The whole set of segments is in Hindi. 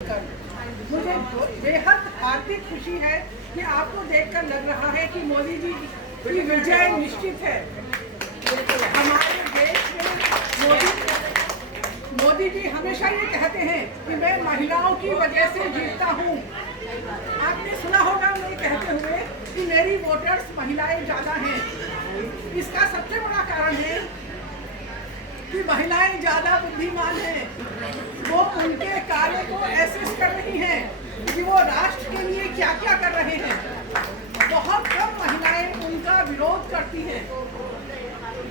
मुझे बेहद हार्दिक खुशी है कि आपको देखकर लग रहा है कि मोदी जी की विजय निश्चित है। हमारे देश में मोदी जी हमेशा ये कहते हैं कि मैं महिलाओं की वजह से जीतता हूँ। आपने सुना होगा मैं कहते हुए कि मेरी वोटर्स महिलाएं ज़्यादा हैं। इसका सबसे बड़ा कारण है कि महिलाएं ज़्यादा बुद्धिमान हैं। वो उनके कार्य को एसेस कर रही हैं कि वो राष्ट्र के लिए क्या क्या कर रहे हैं। बहुत कम महिलाएं उनका विरोध करती हैं।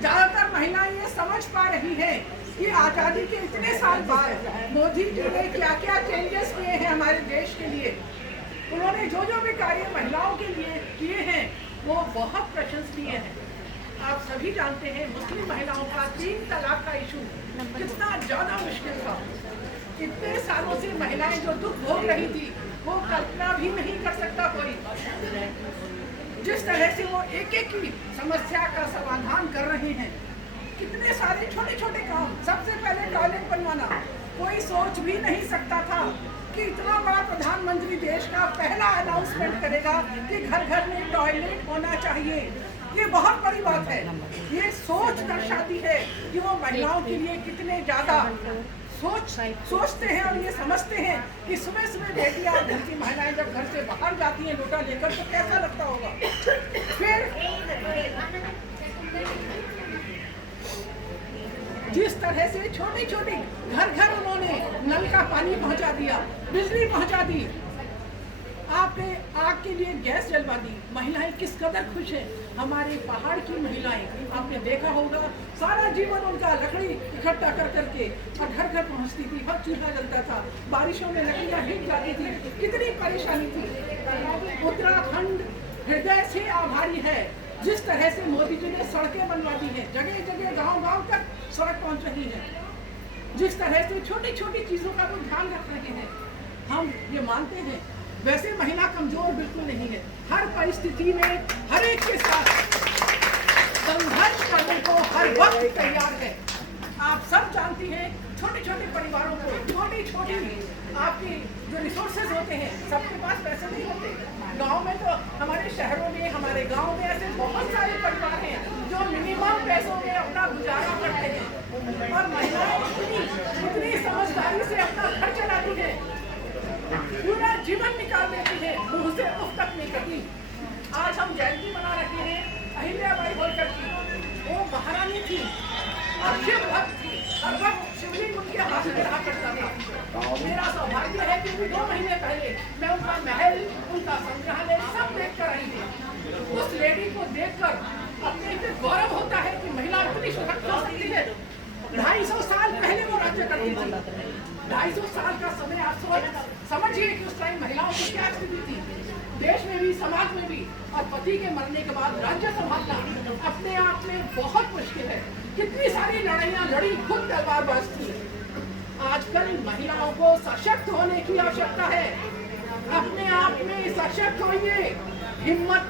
ज़्यादातर महिलाएं ये समझ पा रही हैं कि आज़ादी के इतने साल बाद मोदी जी ने क्या क्या चेंजेस किए हैं हमारे देश के लिए। उन्होंने जो जो भी कार्य महिलाओं के लिए किए हैं वो बहुत प्रशंसनीय हैं। आप सभी जानते हैं मुस्लिम महिलाओं का 3 तलाक का इशू कितना ज़्यादा मुश्किल था। इतने सालों से महिलाएं जो दुख भोग रही थी वो कल्पना भी नहीं कर सकता कोई। जिस तरह से वो एक एक की समस्या का समाधान कर रहे हैं, कितने सारे छोटे छोटे काम। सबसे पहले टॉयलेट बनवाना, कोई सोच भी नहीं सकता था कि इतना बड़ा प्रधानमंत्री देश का पहला अनाउंसमेंट करेगा कि घर घर में टॉयलेट होना चाहिए। ये बहुत बड़ी बात है। ये सोच दर्शाती है कि वो महिलाओं के लिए कितने ज़्यादा सोचते हैं और ये समझते हैं कि सुबह सुबह बेटियां, घर की महिलाएं जब घर से बाहर जाती हैं लोटा लेकर तो कैसा लगता होगा। फिर जिस तरह से छोटी छोटी घर घर उन्होंने नल का पानी पहुंचा दिया, बिजली पहुंचा दी, आपने आग के लिए गैस जलवा दी। महिलाएं किस कदर खुश हैं। हमारे पहाड़ की महिलाएं आपने देखा होगा सारा जीवन उनका लकड़ी इकट्ठा कर करके और घर घर पहुंचती थी। बहुत चूल्हा जलता था, बारिशों में लकड़ियां भीग जाती थी, कितनी परेशानी थी। उत्तराखंड हृदय से आभारी है जिस तरह से मोदी जी ने सड़कें बनवा दी हैं। जगह जगह गाँव गाँव तक सड़क पहुँच रही है। जिस तरह से छोटी छोटी चीज़ों का वो ध्यान रख रहे हैं। हम ये मानते हैं वैसे महिला कमजोर बिल्कुल नहीं है। हर परिस्थिति में हर एक के साथ संघर्ष करने को हर वक्त तैयार है। आप सब जानती हैं छोटे छोटे परिवारों को छोटी छोटी आपकी जो रिसोर्सेज होते हैं, सबके पास पैसे नहीं होते। गांव में तो हमारे शहरों में, हमारे गांव में ऐसे बहुत सारे परिवार हैं जो मिनिमम पैसों में अपना गुजारा करते हैं और महिलाएं इतनी समझदारी से अपना घर चलाती है, पूरा जीवन निकाल देती है, मुंह से उफ तक नहीं करती। आज हम जयंती मना रहे हैं अहिल्याबाई होलकर की। वो महारानी थी और शिव भक्त थी। हर वक्त शिवलिंग उनके हाथ में रहा करता था। मेरा सौभाग्य है कि 2 महीने पहले मैं उनका महल, उनका संग्रहालय सब देख कर आई थी। उस लेडी को देखकर अपने पे गौरव होता है कि महिला इतनी सुरक्षित हो सकती है। 250 साल पहले वो राज्य करती थी। 250 साल का समय आप समझिए कि उस टाइम महिलाओं की क्या स्थिति थी, देश में भी, समाज में भी। और पति के मरने के बाद राज्य संभालना अपने आप में बहुत मुश्किल है। कितनी सारी लड़ाइयाँ लड़ी, खुद तलवारबाज थी। आजकल महिलाओं को सशक्त होने की आवश्यकता है। अपने आप में सशक्त होइए, हिम्मत